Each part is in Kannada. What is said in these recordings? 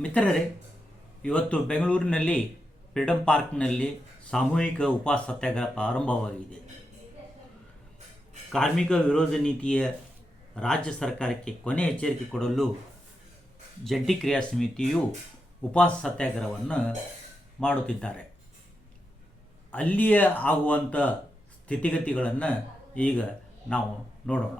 ಮಿತ್ರರೇ, ಇವತ್ತು ಬೆಂಗಳೂರಿನಲ್ಲಿ ಫ್ರೀಡಂ ಪಾರ್ಕ್ನಲ್ಲಿ ಸಾಮೂಹಿಕ ಉಪವಾಸ ಸತ್ಯಾಗ್ರಹ ಪ್ರಾರಂಭವಾಗಿದೆ. ಕಾರ್ಮಿಕ ವಿರೋಧ ನೀತಿಯ ರಾಜ್ಯ ಸರ್ಕಾರಕ್ಕೆ ಕೊನೆ ಎಚ್ಚರಿಕೆ ಕೊಡಲು ಜಂಟಿ ಕ್ರಿಯಾ ಸಮಿತಿಯು ಉಪವಾಸ ಸತ್ಯಾಗ್ರಹವನ್ನು ಮಾಡುತ್ತಿದ್ದಾರೆ. ಅಲ್ಲಿಯೇ ಆಗುವಂಥ ಸ್ಥಿತಿಗತಿಗಳನ್ನು ಈಗ ನಾವು ನೋಡೋಣ.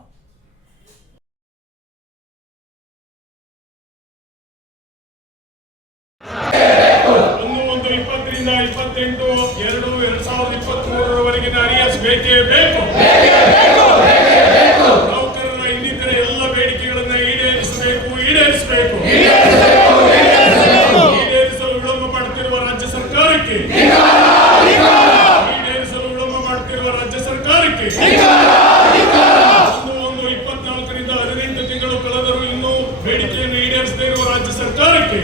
ಬೇಕೇ ಬೇಕು. ನೌಕರರ ಇನ್ನಿತರ ಎಲ್ಲ ಬೇಡಿಕೆಗಳನ್ನ ಈಡೇರಿಸಬೇಕು. ಈಡೇರಿಸಬೇಕು. ಈಡೇರಿಸಲು ವಿಳಂಬ ಮಾಡುತ್ತಿರುವ ರಾಜ್ಯ ಸರ್ಕಾರಕ್ಕೆ. ಈಡೇರಿಸಲು ವಿಳಂಬ ಮಾಡುತ್ತಿರುವ ರಾಜ್ಯ ಸರ್ಕಾರಕ್ಕೆ. ಒಂದು ಒಂದು ಇಪ್ಪತ್ನಾಲ್ಕರಿಂದ ಹದಿನೆಂಟು ತಿಂಗಳು ಕಳೆದರೂ ಇನ್ನೂ ಬೇಡಿಕೆಯನ್ನು ಈಡೇರಿಸದೇ ಇರುವ ರಾಜ್ಯ ಸರ್ಕಾರಕ್ಕೆ.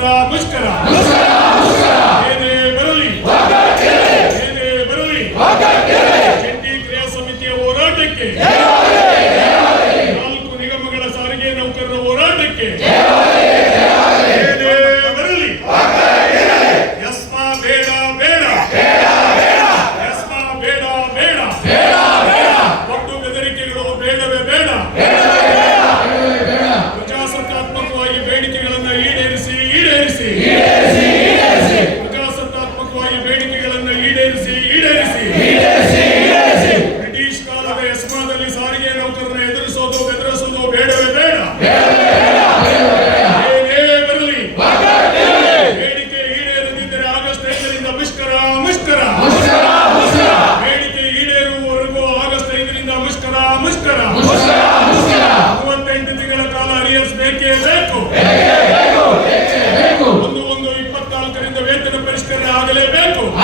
करा मस्करा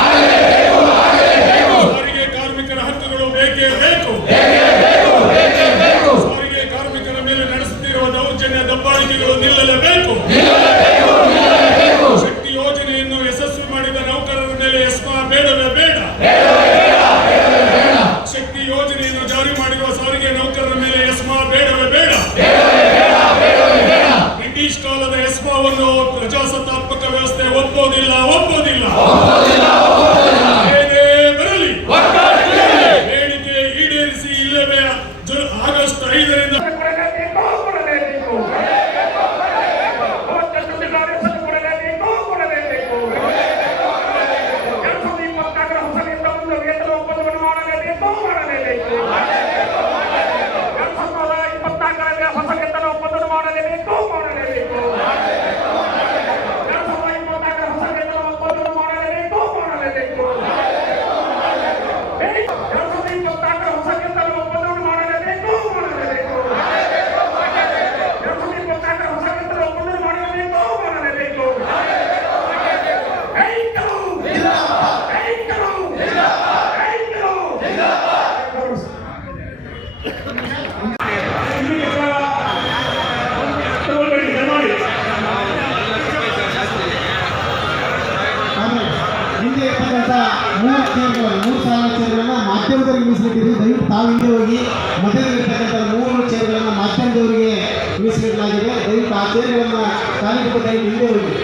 ಆಗಲೇಬೇಕು ಸಾರಿಗೆ ಕಾರ್ಮಿಕರ ಹಕ್ಕುಗಳು ಬೇಕೇ ಬೇಕು. ಸಾರಿಗೆ ಕಾರ್ಮಿಕರ ಮೇಲೆ ನಡೆಸುತ್ತಿರುವ ದೌರ್ಜನ್ಯ ದಬ್ಬಾಳಿಕೆಗಳು ನಿಲ್ಲಲೇಬೇಕು. ಮೂರು ಚೇರ್ಗಳು ಮೂರು ಸಾವಿರ ಚೇರ್ಗಳನ್ನ ಮಾಧ್ಯಮದವರಿಗೆ ಮೀಸಲಿಟ್ಟಿರಿ ದಯವಿಟ್ಟು ತಾವು ಹಿಂದೆ ಹೋಗಿ ಮಧ್ಯದಲ್ಲಿರ್ತಕ್ಕಂಥ ಮೂರು ಚೇರ್ಗಳನ್ನು ಮಾಧ್ಯಮದವರಿಗೆ ಮೀಸಲಿಡಲಾಗಿದೆ ದಯವಿಟ್ಟು ಆ ಚೇರ್ಗಳನ್ನು ಬಿಟ್ಟು ದಯವಿಟ್ಟು ಹಿಂದೆ ಹೋಗಿ.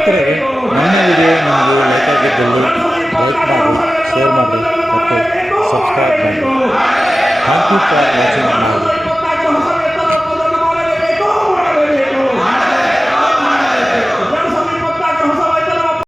ಮಿತ್ರರೇ ನನ್ನ ವಿಡಿಯೋ ನಿಮಗೆ ಲೈಕ್ ಆಗಿದ್ದಲ್ಲಿ ಲೈಕ್ ಮಾಡಿ ಶೇರ್ ಮಾಡಿ, ಮತ್ತು ಸಬ್ಸ್ಕ್ರೈಬ್ ಮಾಡಿ. Thank you for watching my